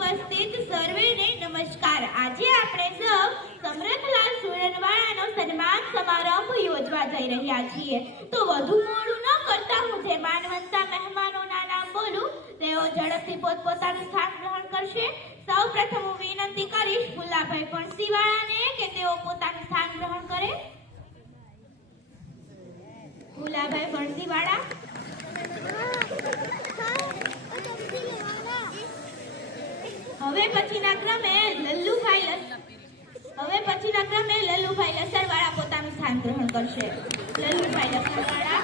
ઉપસ્થિત સર્વેને નમસ્કાર। આજે આપણે સૌ સમરથલાલ સુરનવાળાનો સન્માન સમારંભ યોજવા જઈ રહ્યા છીએ। તો વધુ મોડું ન કરતા હું જે માનવંતા મહેમાનોના નામ બોલું તેઓ ઝડપથી પોતપોતાનું સ્થાન ગ્રહણ કરશે। સૌપ્રથમ હું વિનંતી કરીશ ફુલાભાઈ ફણસીવાળાને કે તેઓ પોતાનું સ્થાન ગ્રહણ કરે। ફુલાભાઈ ફણસીવાળા। હવે પછીના ક્રમે લલ્લુભાઈ લસરવાળા પોતાનું સ્થાન ગ્રહણ કરશે। લલ્લુભાઈ લસરવાળા।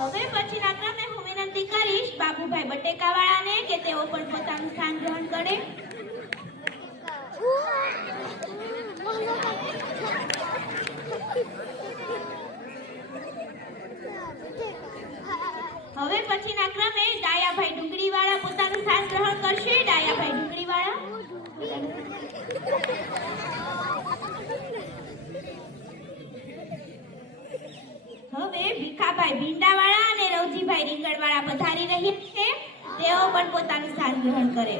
હવે પછીના ક્રમે હું વિનંતી કરીશ બાબુભાઈ બટેકાવાળાને કે તેઓ પણ પોતાનું સ્થાન ગ્રહણ કરે। હવે પછીના ક્રમે ડાયાભાઈ ડુંગળીવાળા પોતાનું સ્થાન ગ્રહણ કરશે। ડાયાભાઈ ડુંગળીવાળા। હવે ભીખાભાઈ ભીંડાવાળા અને રવજીભાઈ રીંગણવાળા પધારી રહ્યા છે, તેઓ પણ પોતાનું સ્થાન ગ્રહણ કરે।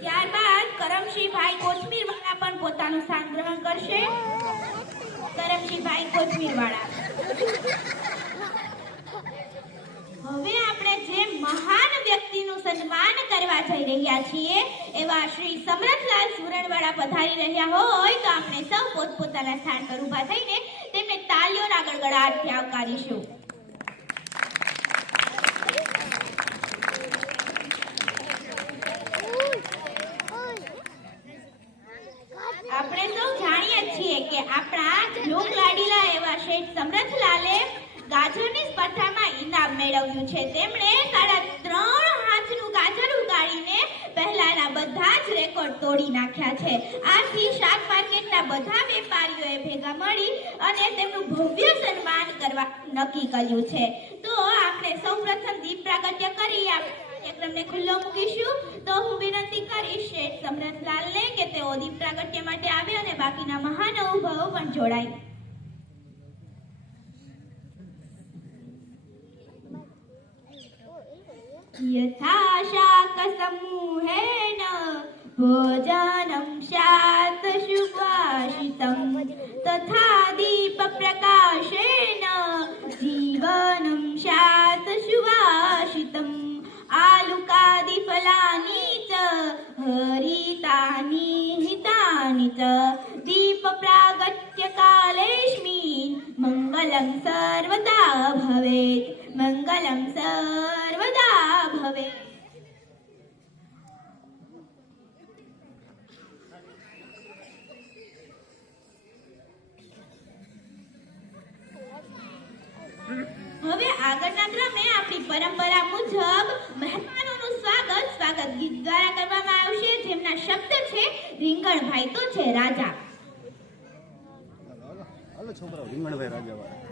ત્યારબાદ કરમશીભાઈ કોથમીરવાળા પણ પોતાનું સ્થાન ગ્રહણ કરશે। કરમશીભાઈ કોથમીરવાળા। હવે આપણે જે મહાન વ્યક્તિનું સન્માન કરવા જઈ રહ્યા છીએ એવા શ્રી સમરથલાલ સુરનવાળા પધારી રહ્યા હોય તો આપણે સૌ પોતપોતાના સ્થાન પર ઊભા થઈને તેમને તાળીઓના ગડગડાટથી આવકારીશું। આપણે સૌ જાણીએ છીએ કે આપણા લોકલાડીલા એવા શેઠ સમરથલાલે ગાજરની સ્પર્ધામાં ઇનામ મેળવ્યું છે। તેમણે 3.5 હાથનું ગાજર ઉગાડીને પહેલાના બધા જ રેકોર્ડ તોડી નાખ્યા છે। આથી શાક માર્કેટના બધા વેપારીઓએ ભેગા મળી અને તેમનું ભવ્ય સન્માન કરવા નક્કી કર્યું છે। તો આપણે સૌપ્રથમ દીપ પ્રાગટ્ય કરી કાર્યક્રમને ખુલ્લો મૂકીશું। તો હું વિનંતી કરીશ શેઠ સમરથલાલને કે તેઓ દીપ પ્રાગટ્ય માટે આવે અને બાકીના મહાનુભાવો પણ જોડાય। यथा शाक समूहेन भोजनं शात सुभाषितं तथा दीप प्रकाशेन जीवनं शात सुभाषितं आलुकादि फलानि च हरितानि हितानि च दीप प्रागट्य कालेऽस्मिन् मङ्गलं सर्वदा भवेत् मङ्गलं सर्वदा भवेत्। હવે આગળના ક્રમે આપણી પરંપરા મુજબ મહેમાનોનું સ્વાગત ગીત દ્વારા કરવામાં આવશે, જેમના શબ્દ છે રીંગણભાઈ તો છે રાજા। હાલો છોકરાઓ, રીંગણભાઈ રાજા વાળા।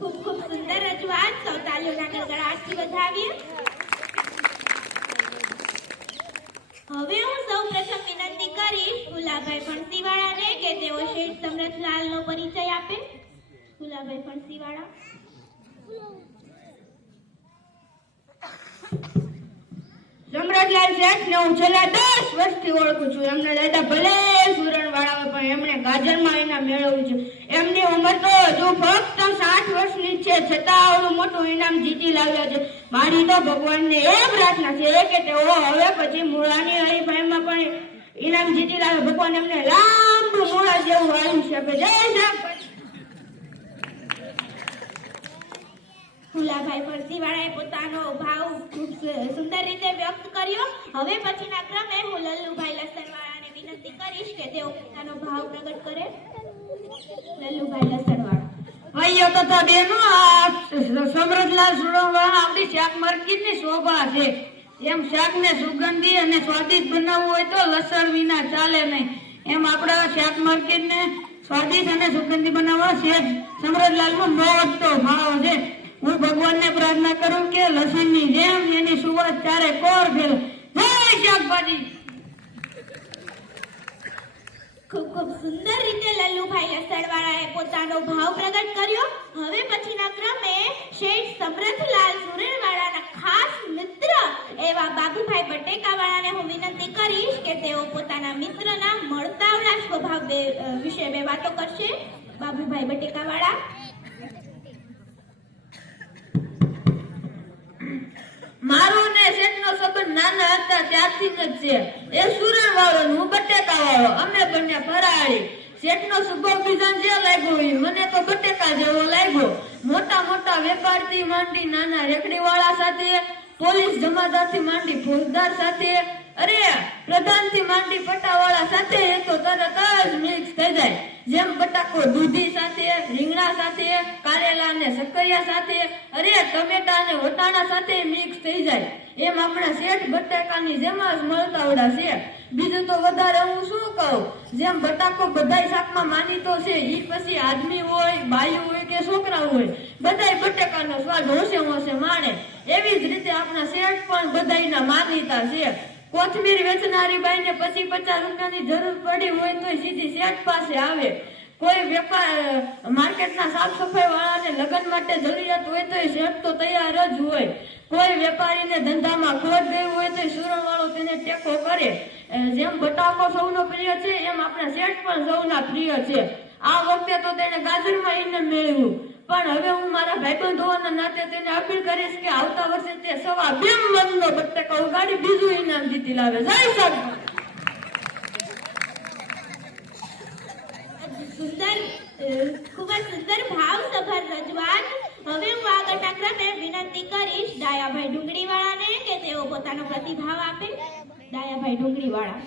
ખૂબ ખૂબ સુંદર રજૂઆત. સૌ તાલીઓના ગડગડાટથી વધાવીએ. હવે હું સૌ પ્રથમ વિનંતી કરીશ ફુલાભાઈ ફણસીવાળાને કે તેઓ શેઠ સમરથલાલનો પરિચય આપે. ફુલાભાઈ ફણસીવાળા. સમરથલાલ શેઠને હું છેલ્લા 10 વર્ષથી ઓળખું છું. એમના દાદા ભલે સુરણવાળા હોય પણ એમણે ગાજરમાં ઇનામ મેળવ્યું છે. એમની ઉંમર તો હજુ ફક્ત 60 વર્ષની છે, છતાં આવડું મોટું ઇનામ જીતી લાવ્યા છે. મારી તો ભગવાનને એ પ્રાર્થના છે કે તેઓ હવે પછી મૂળાની હરીફાઈમાં પણ ઇનામ જીતી લાવે. ભગવાન એમને લાંબુ મૂળા જેવું આયુષ્ય આપે. જય સાહેબ. ફુલાભાઈ ફણસીવાળાએ પોતાનો ભાવ ખૂબ સુંદર રીતે વ્યક્ત કર્યો. હવે પછીના ક્રમે હું લલ્લુભાઈ લસણવાળાને વિનંતી કરીશ કે તેઓ પોતાનો ભાવ પ્રગટ કરે. લલ્લુભાઈ લસણવાળા. ભાઈઓ તથા બહેનો, આ સમરથલાલ સુરણવાળા આપણી શાક માર્કેટની શોભા છે. એમ શાકને સુગંધી અને સ્વાદિષ્ટ બનાવવું હોય તો લસણ વિના ચાલે નહીં. એમ આપણા શાક માર્કેટને સ્વાદિષ્ટ અને સુગંધી બનાવવા છે સમરથલાલનો મોટો ભાવ છે. હું ભગવાનને પ્રાર્થના કરું કે લસણની જેમ એની સુવાસ ચારે કોર ફેલ. જય શાકભાજી. ખૂબ ખૂબ સુંદર રીતે લલ્લુભાઈ લસણવાળાએ પોતાનો ભાવ પ્રગટ કર્યો. હવે પછીના ક્રમે શેઠ સમરથલાલ સુરણવાળાના ખાસ મિત્ર એવા બાબુભાઈ બટેકાવાળાને હું વિનંતી કરીશ કે તેઓ પોતાના મિત્રના મળતાવડા સ્વભાવ વિશે બે વાતો કરશે. બાબુભાઈ બટેકાવાળા. મારો ને શેઠનો સંબંધ નાના હતા ત્યારથી જ છે. એ સુરણવાળો હું બટેકાવાળો. અમે બંને ફરાળી. શેઠનો સ્વભાવ બીજાને જે લાગ્યો મને તો બટેકા જેવો લાગ્યો. મોટા મોટા વેપારથી માંડી નાના રેકડીવાળા સાથે, પોલીસ જમાદારથી માંડી ફોજદાર સાથે, અરે પ્રધાનથી માંડી પટાવાળા સાથે એ તો તરત જ મિક્સ થઈ જાય. જેમ બટાકો દૂધી સાથે, રીંગણા સાથે, કારેલા ને સક્કરિયા સાથે, અરે ટમેટા અને વટાણા સાથે મિક્સ થઈ જાય. એમ આપણા શેઠ બટાકાની જેમ જ મળતાવડા છે. બીજું તો વધારે હું શું કહું. જેમ બટાકો બધાય શાકમાં માનીતો છે, ઈ પછી આદમી હોય, બાયું હોય કે છોકરા હોય, બધાય બટાકાનો સ્વાદ હોશે હોશે માણે. એવી જ રીતે આપણા શેઠ પણ બધાયના માનીતા છે. કોથમીર વેચનારી બાઈને પછી 50 રૂપિયાની જરૂર પડી હોય તો સીધી શેઠ પાસે આવે. કોઈ વેપાર માર્કેટના સાફ સફાઈ વાળાને લગ્ન માટે જરૂરિયાત હોય તો શેઠ તો તૈયાર જ હોય. કોઈ વેપારીને ધંધામાં ખોટ ગઈ હોય તો સુરણવાળો તેને ટેકો કરે. જેમ બટાકો સૌનો પ્રિય છે એમ આપણા શેઠ પણ સૌના પ્રિય છે. આ વખતે તો તેને ગાજરમાં ઇનામ મેળવ્યું, પણ હવે હું મારા ભાઈબંધ હોવાના નાતે તેને અપીલ કરીશ કે આવતા વર્ષે તે 2.5 મણનો બટાકો ઉગાડી બીજું ઇનામ જીતી લાવે. જય સાહેબ. સુંદર, ખૂબ જ સુંદર ભાવસભર રજૂઆત. હવે હું આગળના ક્રમે વિનંતી કરીશ ડાયાભાઈ ડુંગળીવાળાને કે તેઓ પોતાનો પ્રતિભાવ આપે. ડાયાભાઈ ડુંગળીવાળા.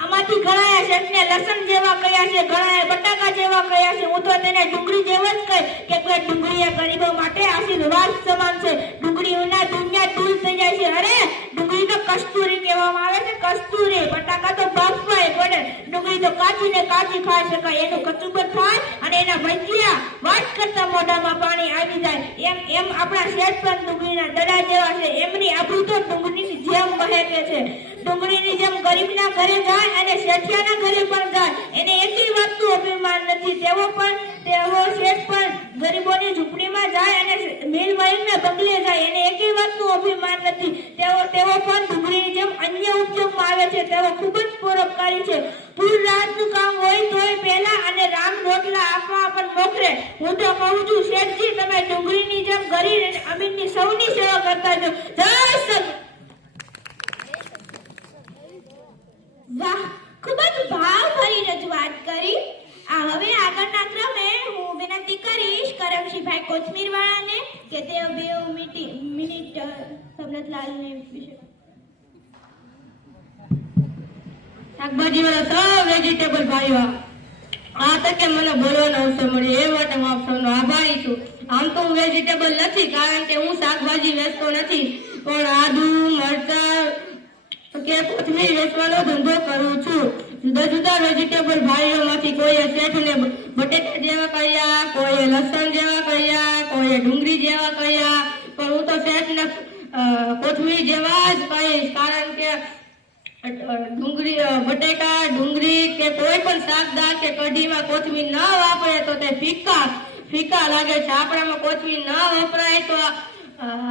આમાંથી ઘણા ઘણાએ શેઠને લસણ જેવા કહ્યા છે, ઘણાએ બટાકા જેવા કહ્યા છે. હું તો તેને ડુંગળી જેવા જ કહી કે ડુંગળી એ ગરીબો માટે આશીર્વાદ સમાન છે. ડુંગળી વિના દુનિયા ધૂળ થઈ જાય છે. અરે ડુંગળી તો કસ્તુરી કહેવામાં આવે છે, કસ્તુરી. બટાકા તો બાફવાય પડે, ડુંગળી તો કાચી ને કાચી ખાઈ શકાય. એનું કચુંબર થાય અને એના ભજીયા વાત કરતા મોઢામાં પાણી આવી જાય. એમ આપણા શેઠ પણ ડુંગળીના દડા જેવા છે. એમની આબરૂ તો ડુંગળીની જેમ વહેકે છે. ડુંગળીની જેમ ગરીબના ઘરે જાય અને શેઠિયાના ઘરે પણ જાય. એને એકેય વાતનું અભિમાન નથી. તેવો શેઠ પણ ગરીબોની ઝૂંપડીમાં જાય અને મિલ મહિલના બંગલે જાય. એને એકેય વાતનું અભિમાન નથી. તેઓ પણ ડુંગળીની જેમ અન્ય ઉદ્યોગમાં આવે છે. તેઓ ખૂબ જ પરોપકારી છે. પૂર રાતનું કામ હોય તોય પહેલા અને રામ રોટલા આપવા પણ મોકલે. હું તો કહું છું શેઠજી, તમે ડુંગળીની જેમ ગરીબ અને અમીરની સૌની સેવા કરતા છો. જય સત. વાહ, ખૂબ જ ભાવભરી રજૂઆત કરી. હવે આગળના ક્રમે હું વિનંતી કરીશ કરમશીભાઈ કોથમીરવાળાને કે તેઓ 2 મિનિટ સમરથલાલને વિશે. શાકભાજી વાળા સૌ વેજીટેબલ ભાઈઓ, આ તકે મને બોલવાનો અવસર મળ્યો એ માટે હું આપ સૌનો આભારી છું. આમ તો હું વેજીટેબલ નથી, કારણ કે હું શાકભાજી વેચતો નથી, પણ આદુ મરચાં કે કોથમીર વેચવાનો ધંધો કરું છું. જુદા જુદા વેજીટેબલ ભાઈઓમાંથી કોઈએ શેઠને બટેટા જેવા કહ્યા, કોઈએ લસણ જેવા કહ્યા, કોઈએ ડુંગળી જેવા કહ્યા, પણ હું તો શેઠને કોથમીર જેવા જ કહીશ. કારણ કે ડુંગળી, બટેટા, ડુંગળી કે કોઈ પણ શાકદાળ કે કઢીમાં કોથમીર ન વાપરે તો તે ફીકા લાગે છે. આપણામાં કોથમીર ન વપરાય તો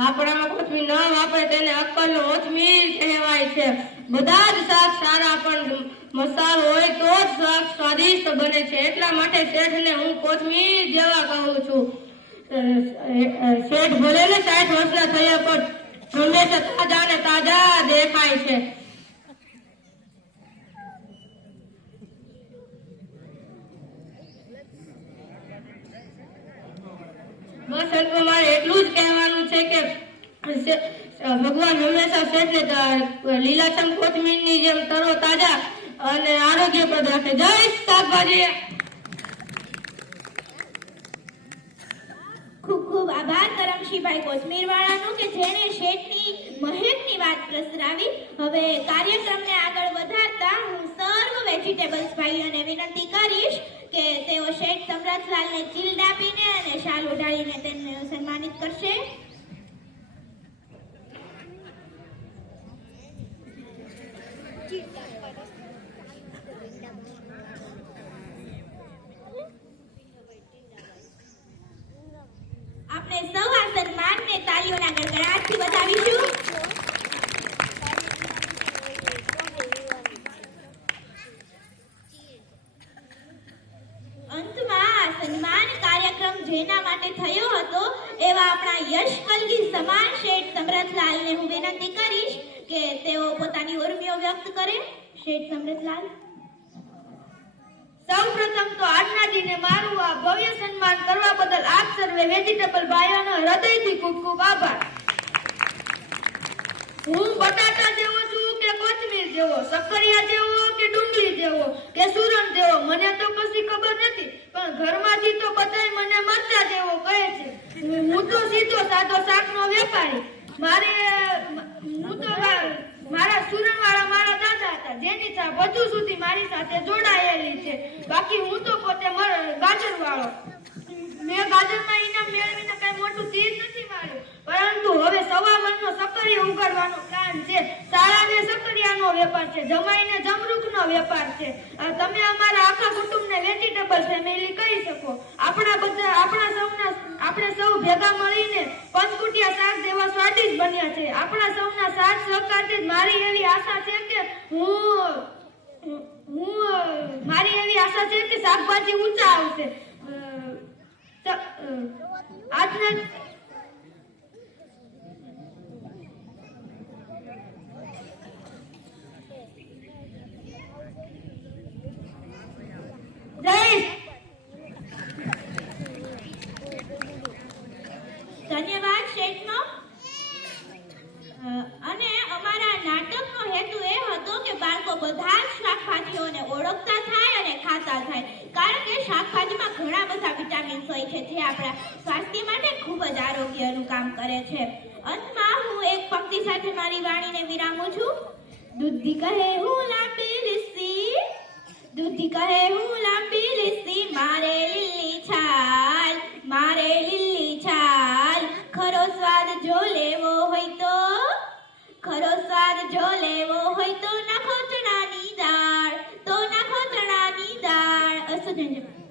આપણામાં કોથમીર ન વાપરે તેને અક્કલનો કોથમીર કહેવાય છે. બધા જ શાક સારા, પણ મસાલો હોય તો જ શાક સ્વાદિષ્ટ બને છે. એટલા માટે શેઠને હું કોથમીર જેવા કહું છું. શેઠ ભલે ને 60 વર્ષના થયા પણ હંમેશા તાજા ને તાજા દેખાય છે. બસ અંતમાં મારે એટલું જ કહેવાનું છે કે ભગવાન હંમેશા શેઠને લીલાછમ કોથમીરની જેમ તરો તાજા અને આરોગ્યપ્રદ રાખે. જય શાકભાજી. ખૂબ ખૂબ આભાર કરમશીભાઈ કોથમીરવાળાનો કે જેણે શેઠની મહેકની વાત પ્રસરાવી. હવે કાર્યક્રમને આગળ વધારતા હું સર્વ વેજીટેબલ્સ ભાઈઓને વિનંતી કરીશ કે તેઓ શેઠ સમરથલાલને ચીલ્ડ આપીને અને શાલ ઓઢાડીને તેમને સન્માનિત કરશે. આપણે સૌ આ સન્માનને તાળીઓના ગડગડાટથી વધાવીશું. અંતમાં સન્માન કાર્યક્રમ જેના માટે થયો હતો એવા આપણા યશ કલગી સમાન શેઠ સમરથલાલને હું વિનંતી કરીશ કે તેઓ પોતાની ઉર્મિઓ વ્યક્ત કરે. શેઠ સમરથલાલ. સૌપ્રથમ તો આજના દિને મારું આ ભવ્ય સન્માન કરવા બદલ આપ સર્વે વેજીટેબલ ભાઈઓનો હૃદયથી ખૂબ ખૂબ આભાર. હું બટાટા જેવો છું કે કોથમીર જેવો, સક્કરિયા જેવો કે ડુંગળી જેવો કે સુરણ જેવો, મને તો કશી ખબર નથી, પણ ઘરમાંથી તો બધાય મને મરચા જેવો કહે છે. હું તો સીધો સાદો શાકનો વેપારી. મારા સુરણવાળા મારા દાદા હતા, જેની હજુ સુધી મારી સાથે જોડાયેલી છે. બાકી હું તો પોતે ગાજરવાળો. મેં ગાજરમાં ઇનામ મેળવીને કઈ મોટું તીર નથી માર્યું, પરંતુ હવે 1.25 મણનો સક્કરિયો ઉગાડવાનો પ્લાન છે. શાળાને સક્કરિયાનો વેપાર છે, જમાઈને જમરૂખનો વેપાર છે. તમે અમારા આખા કુટુંબને વેજીટેબલ ફેમિલી કહી શકો. આપણે સૌ ભેગા મળીને પંચકુટિયા શાક જેવા સ્વાદિષ્ટ બન્યા છે. આપણા સૌના સાથ સહકારથી મારી એવી આશા છે કે શાકભાજી ઊંચા આવશે. આજના ધન્યવાદ શેઠનો. અને અમારા નાટકનો હેતુ એ હતો કે બાળકો બધા જ શાકભાજીઓને ઓળખતા શાકભાજીમાં ઘણા બધા વિટામિન્સ હોય છે જે આપણા સ્વાસ્થ્ય માટે ખૂબ જ આરોગ્યનું કામ કરે છે. અંતમાં હું એક પંક્તિ સાથે મારી વાણીને વિરામું છું. દૂધી કહે હું લાંબી લીસી, દૂધી કહે હું લાંબી લીસી, મારે લીલી છાલ, મારે લીલી છાલ. ખરો સ્વાદ જો લેવો હોય તો, ખરો સ્વાદ જો લેવો હોય તો નાખો ચણાની દાળ, તો નાખો ચણાની દાળ. અસ્તુ જય જય.